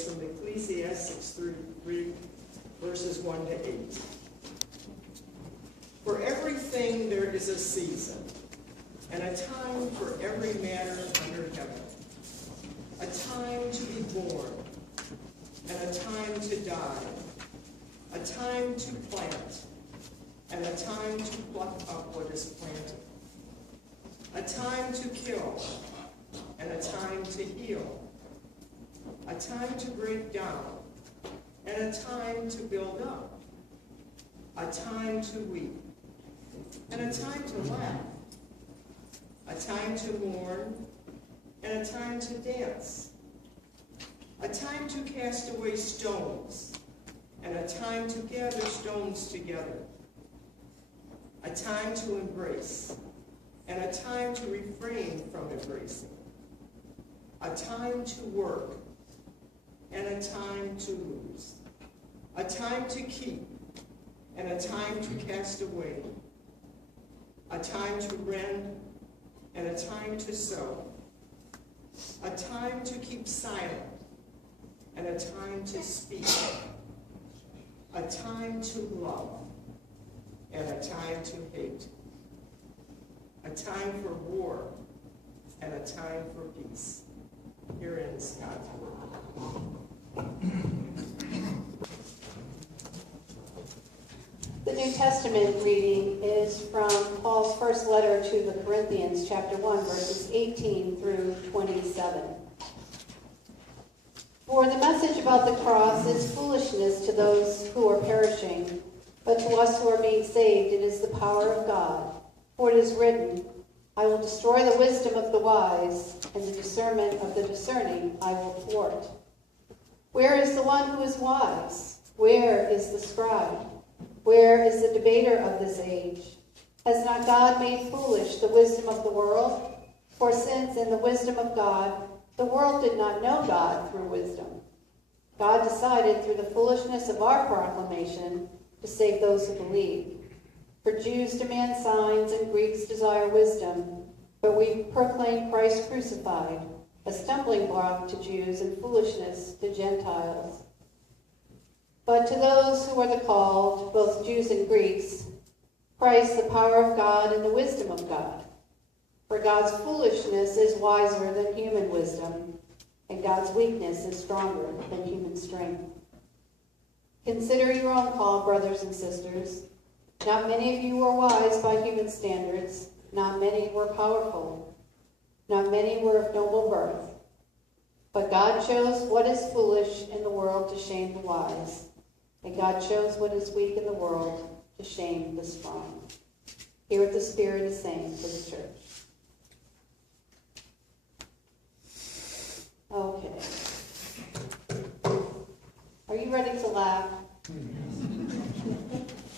is from Ecclesiastes 3, verses 1 to 8. For everything there is a season, and a time for every matter under heaven. A time to be born, and a time to die. A time to plant, and a time to pluck up what is planted. A time to kill, and a time to heal. A time to break down, and a time to build up. A time to weep, and a time to laugh. A time to mourn, and a time to dance. A time to cast away stones, and a time to gather stones together. A time to embrace, and a time to refrain from embracing. A time to work, and a time to lose. A time to keep, and a time to cast away. A time to rend, and a time to sow. A time to keep silent, and a time to speak. A time to love, and a time to hate. A time for war, and a time for peace. Here ends God's word. The New Testament reading is from Paul's first letter to the Corinthians, chapter 1, verses 18 through 27. For the message about the cross is foolishness to those who are perishing, but to us who are being saved it is the power of God. For it is written, I will destroy the wisdom of the wise, and the discernment of the discerning I will thwart. Where is the one who is wise? Where is the scribe? Where is the debater of this age? Has not God made foolish the wisdom of the world? For since in the wisdom of God, the world did not know God through wisdom, God decided through the foolishness of our proclamation to save those who believe. For Jews demand signs and Greeks desire wisdom, but we proclaim Christ crucified, a stumbling block to Jews and foolishness to Gentiles. But to those who are the called, both Jews and Greeks, Christ, the power of God and the wisdom of God. For God's foolishness is wiser than human wisdom, and God's weakness is stronger than human strength. Consider your own call, brothers and sisters. Not many of you were wise by human standards. Not many were powerful. Not many were of noble birth. But God chose what is foolish in the world to shame the wise. And God chose what is weak in the world to shame the strong. Hear what the Spirit is saying to the church. Okay. Are you ready to laugh?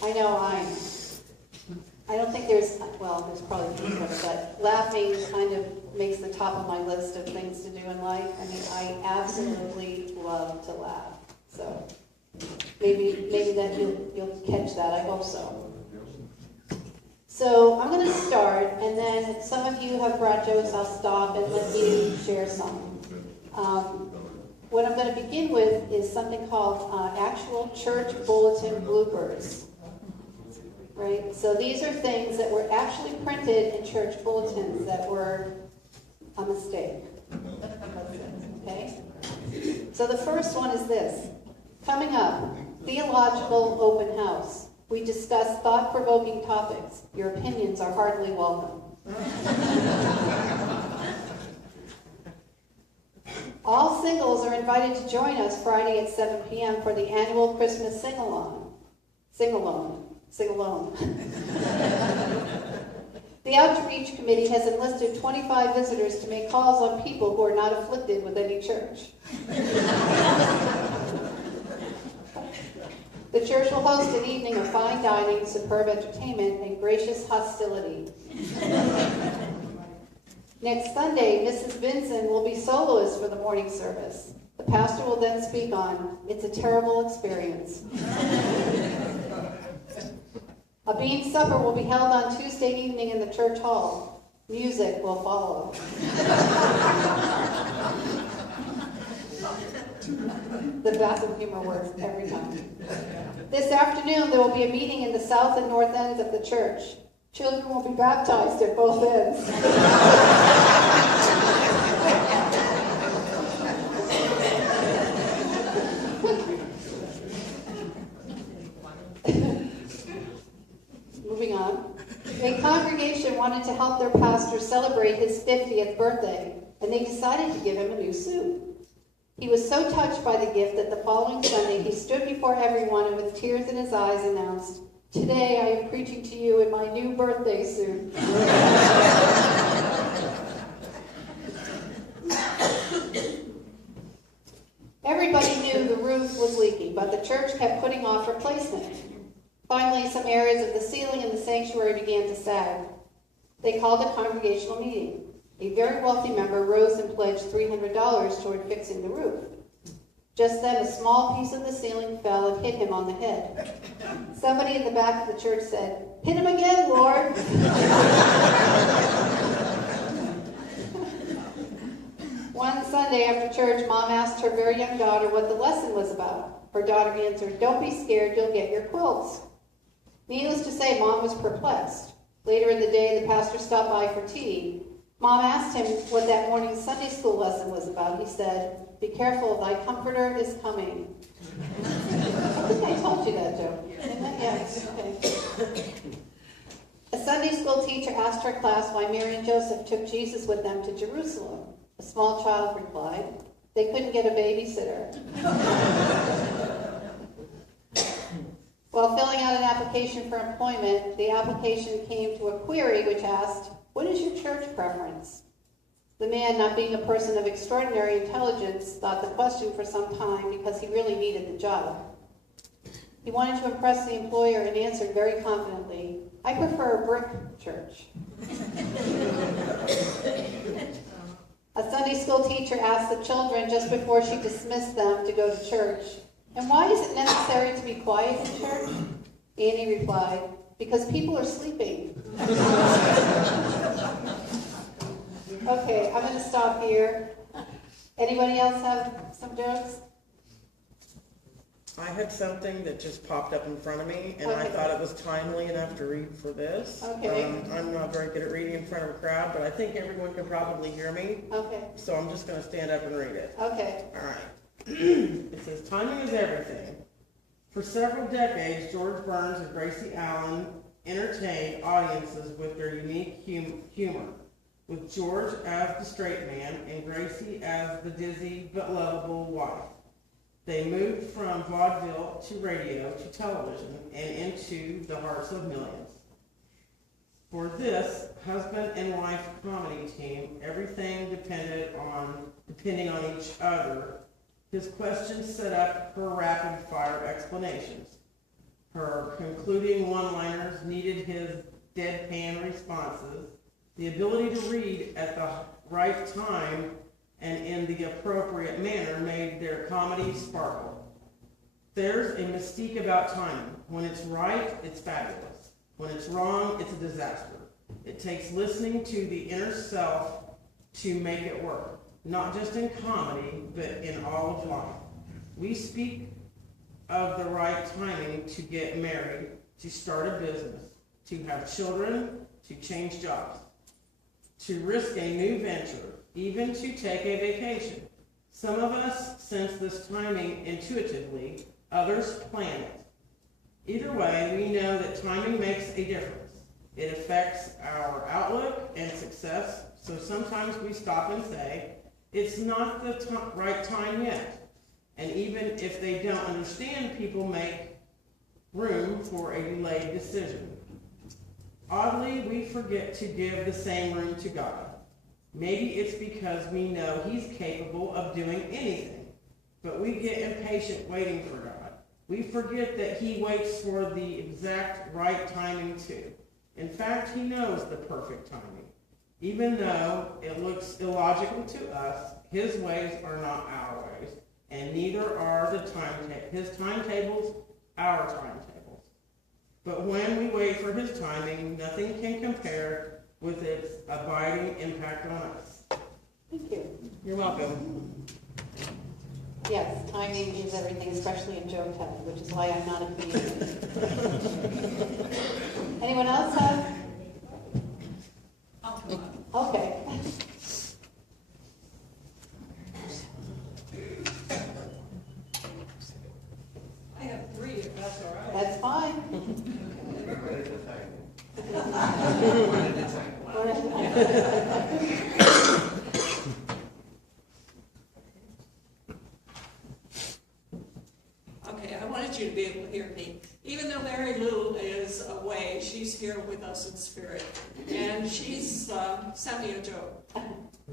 I know I am. I don't think there's probably people, but laughing kind of makes the top of my list of things to do in life. I mean, I absolutely love to laugh. So maybe that you'll catch that. I hope so. So I'm going to start, and then some of you have brought jokes. I'll stop and let you share some. What I'm going to begin with is something called actual church bulletin bloopers. Right? So these are things that were actually printed in church bulletins that were a mistake. Okay? So the first one is this. Coming up, theological open house. We discuss thought-provoking topics. Your opinions are heartily welcome. All singles are invited to join us Friday at 7 p.m. for the annual Christmas sing-along. Sing-along. The Outreach Committee has enlisted 25 visitors to make calls on people who are not afflicted with any church. The church will host an evening of fine dining, superb entertainment, and gracious hostility. Next Sunday, Mrs. Vinson will be soloist for the morning service. The pastor will then speak on, "It's a terrible experience." A bean supper will be held on Tuesday evening in the church hall. Music will follow. The bathroom humor works every time. This afternoon, there will be a meeting in the south and north ends of the church. Children will be baptized at both ends. Moving on. A congregation wanted to help their pastor celebrate his 50th birthday, and they decided to give him a new suit. He was so touched by the gift that the following Sunday he stood before everyone and with tears in his eyes announced, "Today I am preaching to you in my new birthday suit." Everybody knew the roof was leaking, but the church kept putting off replacement. Finally, some areas of the ceiling in the sanctuary began to sag. They called a congregational meeting. A very wealthy member rose and pledged $300 toward fixing the roof. Just then, a small piece of the ceiling fell and hit him on the head. Somebody in the back of the church said, "Hit him again, Lord." One Sunday after church, Mom asked her very young daughter what the lesson was about. Her daughter answered, "Don't be scared, you'll get your quilts." Needless to say, Mom was perplexed. Later in the day, the pastor stopped by for tea. Mom asked him what that morning's Sunday school lesson was about. He said, "Be careful, thy comforter is coming." I think I told you that, Joe. Didn't I? Yes. Okay. A Sunday school teacher asked her class why Mary and Joseph took Jesus with them to Jerusalem. A small child replied, "They couldn't get a babysitter." While filling out an application for employment, the application came to a query which asked, "What is your church preference?" The man, not being a person of extraordinary intelligence, thought the question for some time because he really needed the job. He wanted to impress the employer and answered very confidently, "I prefer a brick church." A Sunday school teacher asked the children just before she dismissed them to go to church, "And why is it necessary to be quiet in church?" Annie replied, "Because people are sleeping." Okay, I'm going to stop here. Anybody else have some jokes? I had something that just popped up in front of me, and I Okay. thought it was timely enough to read for this. Okay. I'm not very good at reading in front of a crowd, but I think everyone can probably hear me, Okay, so I'm just going to stand up and read it. okay. All right. It says, "Timing is everything. For several decades, George Burns and Gracie Allen entertained audiences with their unique humor, with George as the straight man and Gracie as the dizzy but lovable wife. They moved from vaudeville to radio to television and into the hearts of millions. For this husband and wife comedy team, everything depending on each other. His questions set up her rapid-fire explanations. Her concluding one-liners needed his deadpan responses. The ability to read at the right time and in the appropriate manner made their comedy sparkle. There's a mystique about timing. When it's right, it's fabulous. When it's wrong, it's a disaster. It takes listening to the inner self to make it work, not just in comedy, but in all of life. We speak of the right timing to get married, to start a business, to have children, to change jobs, to risk a new venture, even to take a vacation. Some of us sense this timing intuitively, others plan it. Either way, we know that timing makes a difference. It affects our outlook and success, so sometimes we stop and say, it's not the right time yet. And even if they don't understand, people make room for a delayed decision. Oddly, we forget to give the same room to God. Maybe it's because we know He's capable of doing anything, but we get impatient waiting for God. We forget that He waits for the exact right timing too. In fact, He knows the perfect timing. Even though it looks illogical to us, His ways are not our ways, and neither are His timetables our timetables. But when we wait for His timing, nothing can compare with its abiding impact on us. Thank you. You're welcome. Yes, timing is everything, especially in joke telling, which is why I'm not a comedian. Anyone else have? Okay. I have 3, if that's all right. That's fine. One at a time. One at a time. Okay, I wanted you to be able to hear me. Even though Mary Lou is away, she's here with us in spirit. And she's sent me a joke.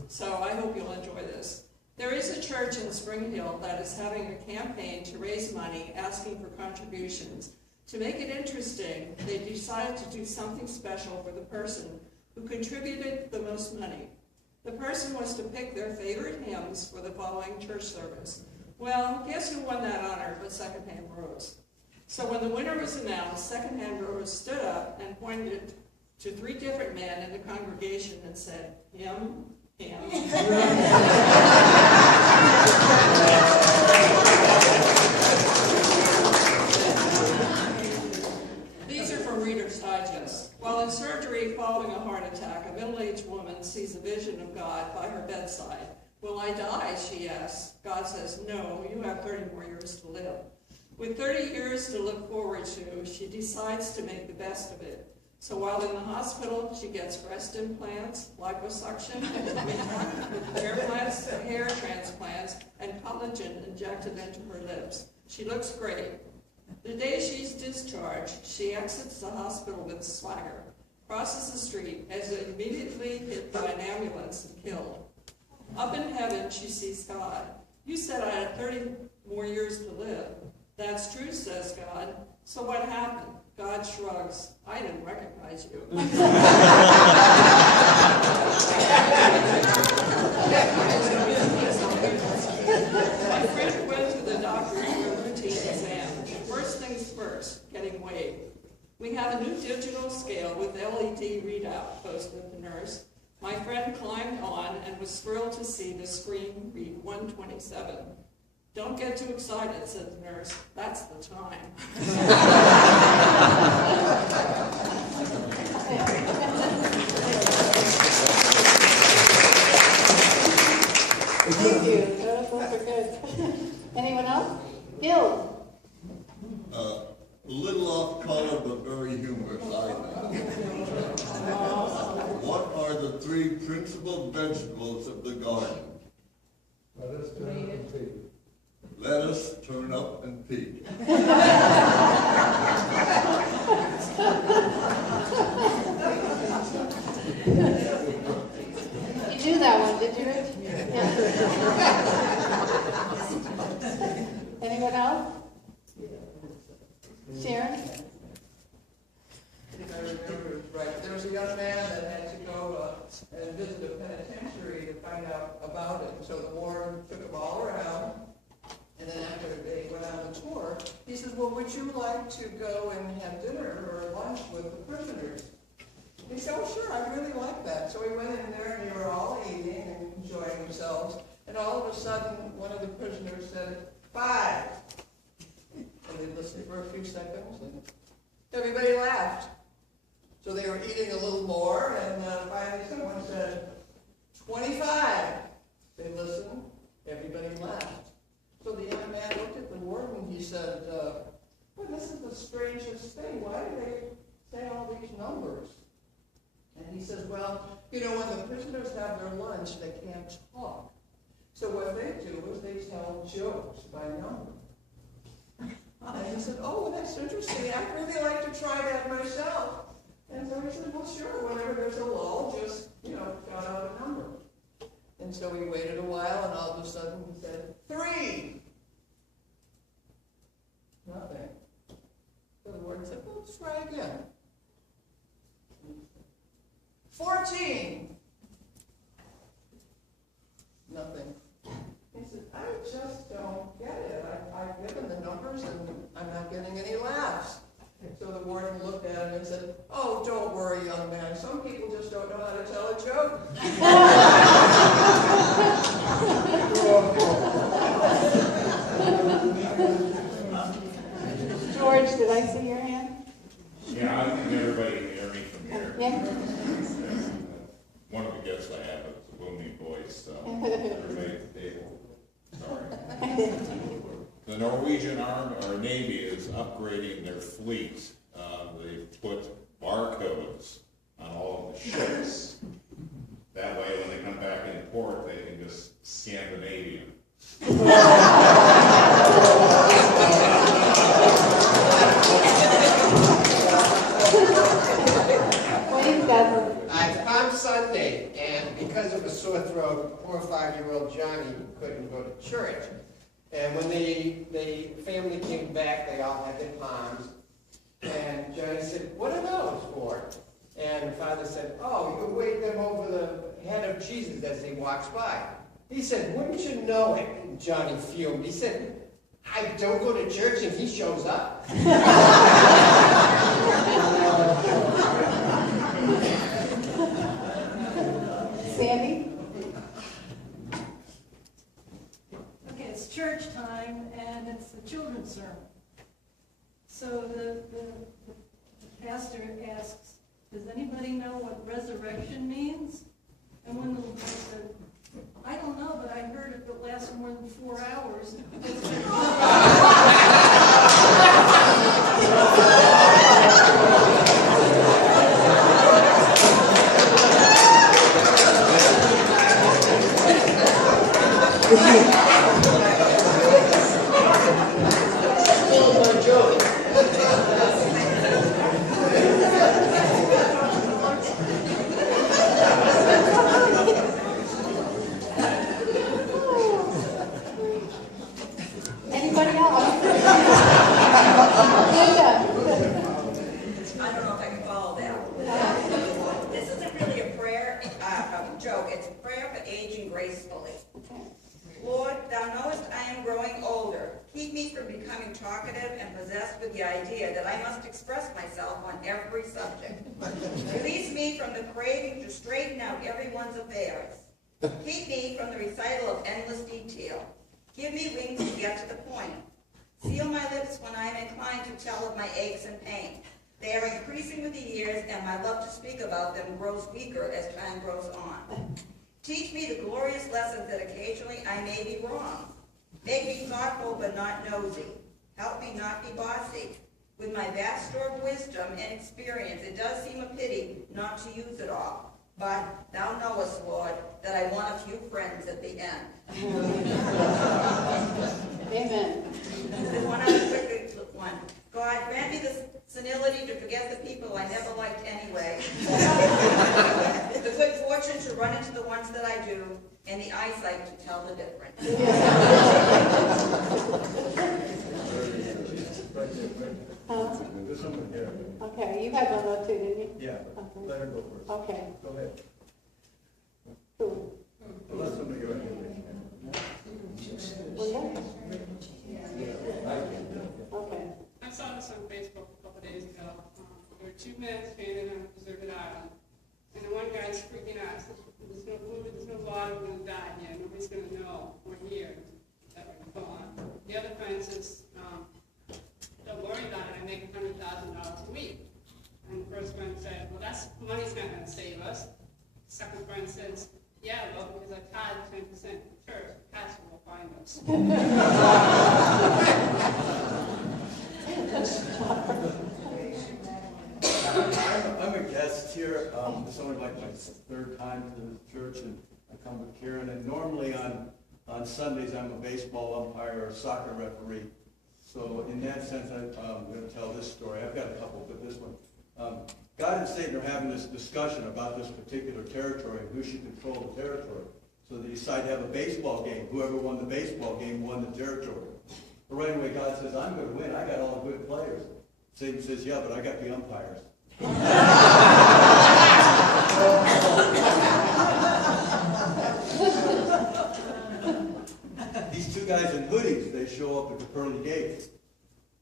So I hope you'll enjoy this. There is a church in Spring Hill that is having a campaign to raise money, asking for contributions. To make it interesting, they decided to do something special for the person who contributed the most money. The person was to pick their favorite hymns for the following church service. Well, guess who won that honor but Secondhand Rose? So when the winner was announced, Secondhand Rose stood up and pointed to 3 different men in the congregation and said, him, him. These are from Reader's Digest. While in surgery following a heart attack, a middle-aged woman sees a vision of God by her bedside. Will I die, she asks. God says, no, you have 30 more years to live. With 30 years to look forward to, she decides to make the best of it. So while in the hospital, she gets breast implants, liposuction, hair transplants, and collagen injected into her lips. She looks great. The day she's discharged, she exits the hospital with swagger, crosses the street, as immediately hit by an ambulance and killed. Up in heaven, she sees God. You said I had 30 more years to live. That's true, says God. So what happened? God shrugs. I didn't recognize you. My friend went to the doctor for a routine exam. First things first, getting weighed. We have a new digital scale with LED readout, posted the nurse. My friend climbed on and was thrilled to see the screen read 127. Don't get too excited, said the nurse. That's the time. Thank you. Those are good. Anyone else? Gil. A little off color, but very humorous, I think. What are the 3 principal vegetables of the garden? Lettuce, turnip, and pea. Lettuce, turnip, and pea. You knew that one, did you, Rich? Yeah. Anyone else? Sharon? If I remember right, there was a young man that had to go and visit a penitentiary to find out about it. So the warden took them all around, and then after they went on the tour, he said, well, would you like to go and have dinner or lunch with the prisoners? And he said, oh, sure, I really like that. So we went in there, and they were all eating and enjoying themselves. And all of a sudden, one of the prisoners said, 5. And they listened for a few seconds, and everybody laughed. So they were eating a little more, and finally someone said, 25. They listened, everybody laughed. So the young man looked at the warden, he said, well, this is the strangest thing. Why do they say all these numbers? And he says, well, you know, when the prisoners have their lunch, they can't talk. So what they do is they tell jokes by number. And he said, oh, well, that's interesting. I'd really like to try that myself. And so he said, well, sure, whenever there's a lull, just, shout out a number. And so we waited a while, and all of a sudden he said, 3. Nothing. So the warden said, well, let's try again. 14. Nothing. He said, I just don't get it. I've given the numbers, and I'm not getting any laughs. So the warden looked at him and said, oh, don't worry, young man. Some people just don't know how to tell a joke. Everybody at the table. Sorry. The Norwegian Army or Navy is upgrading their fleet. They put barcodes on all of the ships. That way, when they come back in port, they can just Scandinavian. It's Palm Sunday, and because of a sore throat, poor 5-year-old Johnny couldn't go to church. And when the family came back, they all had their palms. And Johnny said, "What are those for?" And Father said, "Oh, you wave them over the head of Jesus as he walks by." He said, "Wouldn't you know it?" And Johnny fumed. He said, "I don't go to church and he shows up." Sandy? Okay, it's church time, and it's the children's sermon. So the pastor asks, "Does anybody know what resurrection means?" And one little boy said, "I don't know, but I heard if it lasts more than 4 hours, Anybody else? Linda? I don't know if I can follow that. This isn't really a prayer, a joke. It's a prayer for aging gracefully. Lord, thou knowest I am growing older. Keep me from becoming talkative and possessed with the idea that I must express myself on every subject. Release me from the craving to straighten out everyone's affairs. Keep me from the recital of endless detail. Give me wings to get to the point. Seal my lips when I am inclined to tell of my aches and pains. They are increasing with the years, and my love to speak about them grows weaker as time grows on. Teach me the glorious lessons that occasionally I may be wrong. Make me thoughtful but not nosy. Help me not be bossy. With my vast store of wisdom and experience, it does seem a pity not to use it all. But thou knowest, Lord, that I want a few friends at the end. Amen. There's one other quick one. God, grant me the senility to forget the people I never liked anyway. The good fortune to run into the ones that I do, and the eyesight to tell the difference. There's someone here. Okay, you had one or two, didn't you? Yeah, let her go first. Okay. Go ahead. Cool. Let somebody go ahead. Linda? Okay. I saw this on Facebook a couple of days ago. There were two men stranded on a deserted island, and the one guy's freaking out. There's no food, there's no water, we're going to die here. Nobody's going to know we're here that we're gone. The other friend says, don't worry about it, I make $100,000 a week. And the first friend said, well, that's money's not going to save us. The second friend says, yeah, well, because I tithe 10% to the church, the pastor will find us. I'm a guest here. This is only like my third time to the church, and I come with Karen. And normally on Sundays, I'm a baseball umpire or a soccer referee. So in that sense, I'm going to tell this story. I've got a couple, but this one. God and Satan are having this discussion about this particular territory and who should control the territory. So they decide to have a baseball game. Whoever won the baseball game won the territory. But right away, God says, I'm going to win. I got all the good players. Satan says, yeah, but I got the umpires. These two guys in hoodies, they show up at the pearly gates.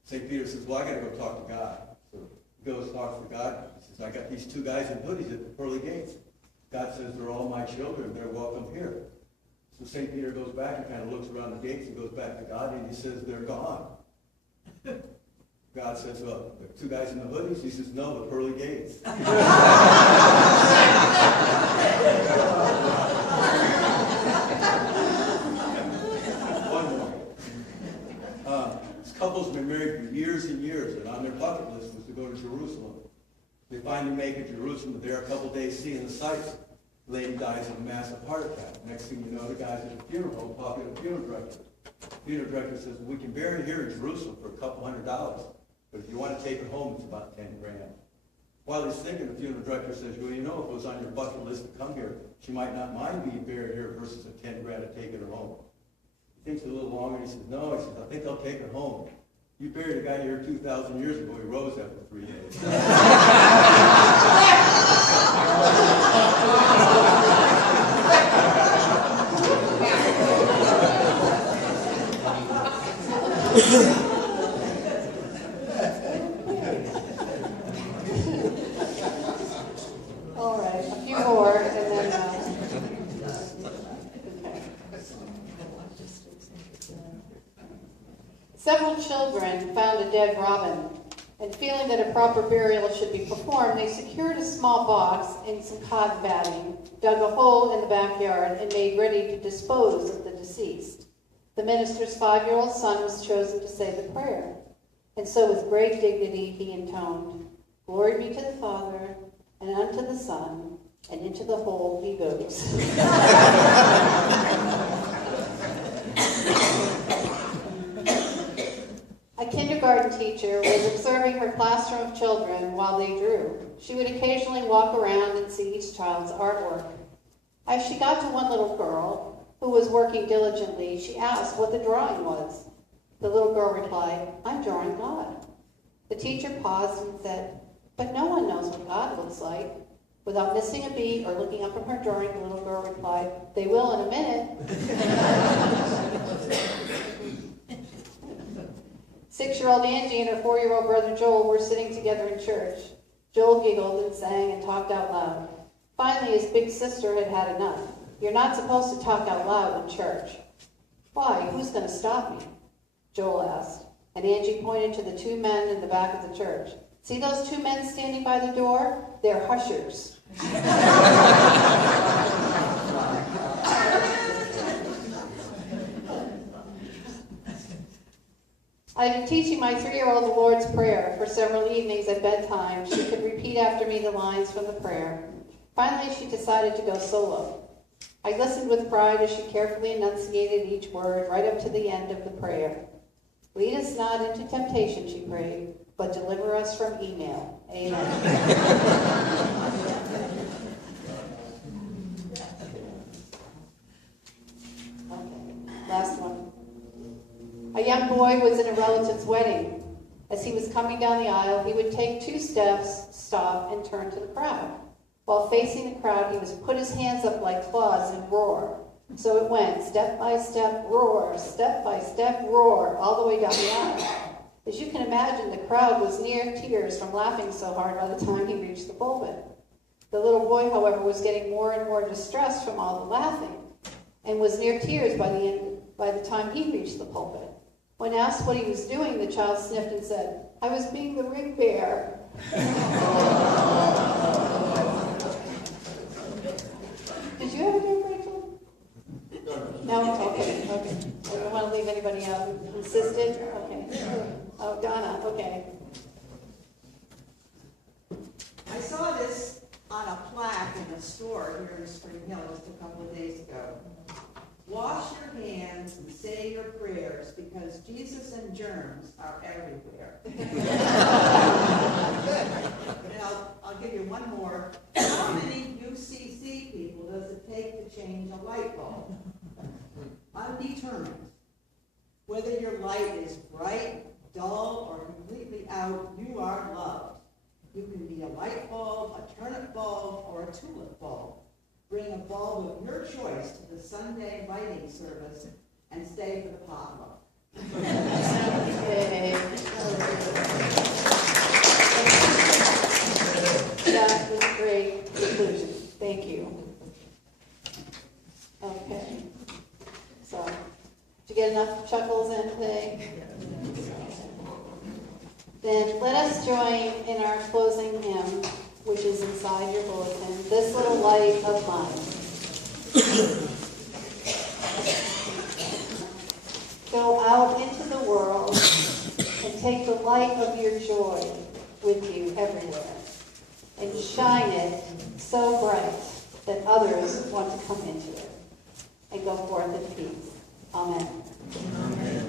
St. Peter says, well, I got to go talk to God. So he goes, talks to God. He says, I got these two guys in hoodies at the pearly gates. God says, they're all my children. They're welcome here. So St. Peter goes back and kind of looks around the gates and goes back to God, and he says, they're gone. God says, well, the two guys in the hoodies? He says, no, the pearly gates. couple's been married for years and years, and on their bucket list was to go to Jerusalem. They finally make it to Jerusalem, but there a couple days seeing the sights. The lady dies of a massive heart attack. Next thing you know, the guy's at the funeral home talking to the funeral director. The funeral director says, we can bury it here in Jerusalem for $200, but if you want to take it home, it's about 10 grand. While he's thinking, the funeral director says, well, you know, if it was on your bucket list to come here, she might not mind being buried here versus a 10 grand to take her home. He thinks a little longer, and he says, no, he says, I think I'll take her home. You buried a guy here 2,000 years ago, he rose after 3 days. All right, a few more, and then, okay. Several children found a dead robin, and feeling that a proper burial should be performed, they secured a small box and some cotton batting, dug a hole in the backyard, and made ready to dispose of the deceased. The minister's 5-year-old son was chosen to say the prayer, and so with great dignity he intoned, "Glory be to the Father, and unto the Son, and into the hole he goes." A kindergarten teacher was observing her classroom of children while they drew. She would occasionally walk around and see each child's artwork. As she got to one little girl, who was working diligently, she asked what the drawing was. The little girl replied, "I'm drawing God." The teacher paused and said, "But no one knows what God looks like." Without missing a beat or looking up from her drawing, the little girl replied, "They will in a minute." 6-year-old Angie and her 4-year-old brother Joel were sitting together in church. Joel giggled and sang and talked out loud. Finally, his big sister had had enough. "You're not supposed to talk out loud in church." "Why? Who's going to stop me?" Joel asked, and Angie pointed to the 2 men in the back of the church. "See those 2 men standing by the door? They're hushers." I've been teaching my 3-year-old the Lord's Prayer for several evenings at bedtime. She could repeat after me the lines from the prayer. Finally, she decided to go solo. I listened with pride as she carefully enunciated each word right up to the end of the prayer. "Lead us not into temptation," she prayed, "but deliver us from email. Amen." Okay, last one. A young boy was in a relative's wedding. As he was coming down the aisle, he would take 2 steps, stop, and turn to the crowd. While facing the crowd, he would put his hands up like claws and roar. So it went, step by step, roar, step by step, roar, all the way down the aisle. As you can imagine, the crowd was near tears from laughing so hard by the time he reached the pulpit. The little boy, however, was getting more and more distressed from all the laughing, and was near tears by the time he reached the pulpit. When asked what he was doing, the child sniffed and said, "I was being the ring bearer." Did you ever do Rachel? No? Okay. I don't want to leave anybody out. Insisted? Okay. Oh, Donna, okay. I saw this on a plaque in a store here in Spring Hill just a couple of days ago. "Wash your hands and say your prayers because Jesus and germs are everywhere." And I'll give you one more. How many UCC people does it take to change a light bulb? Undetermined. Whether your light is bright, dull, or completely out, you are loved. You can be a light bulb, a turnip bulb, or a tulip bulb. Bring a bulb of your choice to the Sunday lighting service and stay for the potluck. Okay. That was a great conclusion. Thank you. Okay. So, did you get enough chuckles in today? Then let us join in our closing hymn, which is inside your bulletin, "This Little Light of Mine." Go out into the world, and take the light of your joy with you everywhere, and shine it so bright that others want to come into it, and go forth in peace. Amen. Amen.